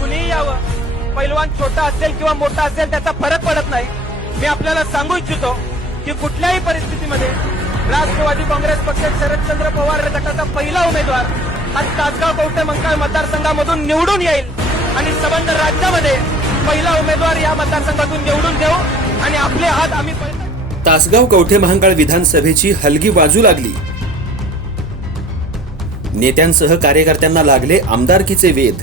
कुणीही यावं पैलवान छोटा असेल किंवा मोठा असेल त्याचा फरक पडत नाही. मी आपल्याला सांगू इच्छितो की कुठल्याही परिस्थितीमध्ये राष्ट्रवादी काँग्रेस पक्ष शरदचंद्र पवार गटाचा पहिला उमेदवार हा तासगाव कवठे मंकाळ मतदारसंघामधून निवडून येईल आणि संबंध राज्यामध्ये पहिला उमेदवार या मतदारसंघातून निवडून देऊ आणि आपले हात आम्ही तासगाव कवठे महांकाळ विधानसभेची हलगी वाजू लागली. नेत्यांसह कार्यकर्त्यांना लागले आमदारकीचे वेध.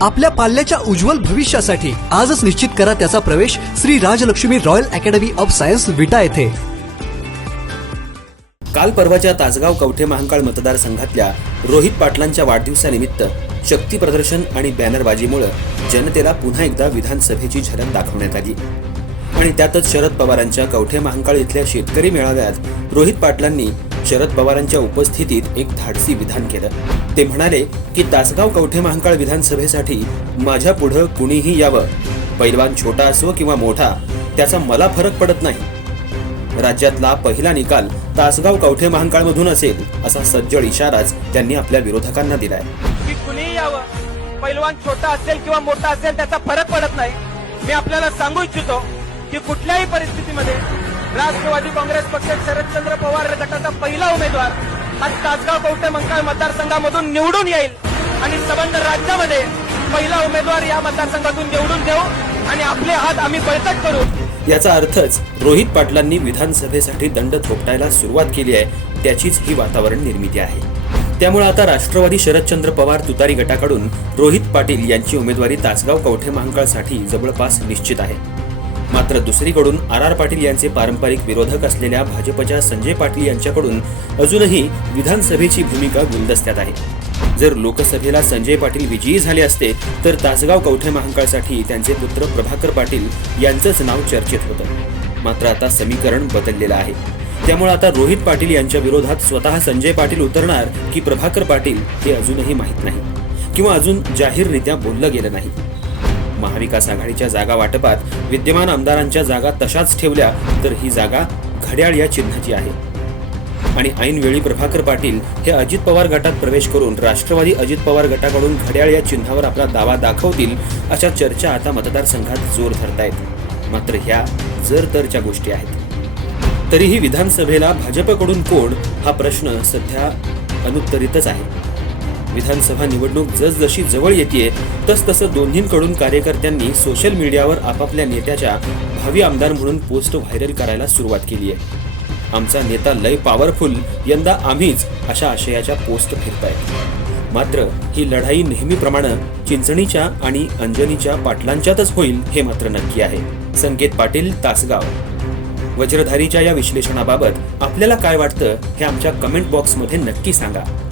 आपल्या पाल्याच्या उज्ज्वल भविष्यासाठी आजच निश्चित करा त्याचा प्रवेश Shri Rajlakshmi royal academy of science Vita येथे. काल परवाच्या तासगाव कवठे महांकाळ मतदारसंघातल्या रोहित पाटलांच्या वाढदिवसानिमित्त शक्ती प्रदर्शन आणि बॅनरबाजीमुळे जनतेला पुन्हा एकदा विधानसभेची झलक दाखवण्यात आली. आणि त्यातच शरद पवारांच्या कवठे महांकाळ इथल्या शेतकरी मेळाव्यात रोहित पाटलांनी शरद पवारांच्या उपस्थितीत एक धाडसी विधान केलं. ते म्हणाले की तासगाव कवठे महांकाळ विधानसभेसाठी माझ्या पुढं कुणीही यावं. पैलवान छोटा असो किंवा मोठा त्याचा मला फरक पडत नाही. राज्यातला पहिला निकाल तासगाव कवठे महांकाळमधून असेल असा सज्जड इशाराच त्यांनी आपल्या विरोधकांना दिलाय. की कुणीही यावं. पैलवान छोटा असेल किंवा मोठा असेल त्याचा फरक पडत नाही. मी आपल्याला सांगू इच्छितो की कुठल्याही परिस्थितीमध्ये राष्ट्रवादी काँग्रेस पक्ष शरदचंद्र पवार गटाचा पहिला उमेदवार. हा तासगाव कवठे मंकाळ मतदारसंघामधून निवडून येईल. आणि संबंध राज्यामध्ये पहिला उमेदवार या मतदारसंघातून निवडून देऊ आणि आपले हात आम्ही बळकट करू. याचा अर्थच रोहित पाटलांनी विधानसभेसाठी दंड थोपटायला सुरुवात केली आहे. त्याचीच ही वातावरण निर्मिती आहे. त्यामुळे आता राष्ट्रवादी शरदचंद्र पवार तुतारी गटाकडून रोहित पाटील यांची उमेदवारी तासगाव कवठे महांकाळसाठी जवळपास निश्चित आहे. मात्र दुसरीकडून आर आर पाटील यांचे पारंपरिक विरोधक असलेल्या भाजपच्या संजय पाटील यांच्याकडून अजूनही विधानसभेची भूमिका गुलदस्त्यात आहे. जर लोकसभेला संजय पाटील विजयी झाले असते तर तासगाव कवठे महांकाळसाठी त्यांचे पुत्र प्रभाकर पाटील यांचंच नाव चर्चेत होतं. मात्र आता समीकरण बदललेलं आहे. त्यामुळे आता रोहित पाटील यांच्या विरोधात स्वतः संजय पाटील उतरणार की प्रभाकर पाटील हे अजूनही माहीत नाही. किंवा अजून जाहीररित्या बोललं गेलं नाही. महाविकास आघाडीच्या जागा वाटपात विद्यमान आमदारांच्या जागा तशाच ठेवल्या तर ही जागा घड्याळ या चिन्हाची आहे. आणि ऐनवेळी प्रभाकर पाटील हे अजित पवार गटात प्रवेश करून राष्ट्रवादी अजित पवार गटाकडून घड्याळ या चिन्हावर आपला दावा दाखवतील अशा चर्चा आता मतदारसंघात जोर धरतायत. मात्र ह्या जर तरच्या गोष्टी आहेत. तरीही विधानसभेला भाजपकडून कोण? हा प्रश्न सध्या अनुत्तरितच आहे. विधानसभा निवडणूक जसजशी जवळ येते तसतसं दोन्हींकडून कार्यकर्त्यांनी सोशल मीडियावर आपापल्या नेत्याच्या भावी आमदार म्हणून पोस्ट व्हायरल करायला सुरुवात केली आहे आमचा नेता लय पॉवरफुल यंदा आम्हीच अशा आशयाच्या पोस्ट फिरतायत मात्र ही लढाई नेहमीप्रमाणे चिंचणीच्या आणि अंजनीच्या पाटलांच्यातच होईल हे मात्र नक्की आहे. संकेत पाटील तासगाव. वज्रधारीच्या या विश्लेषणाबाबत आपल्याला काय वाटतं हे आमच्या कमेंट बॉक्समध्ये नक्की सांगा.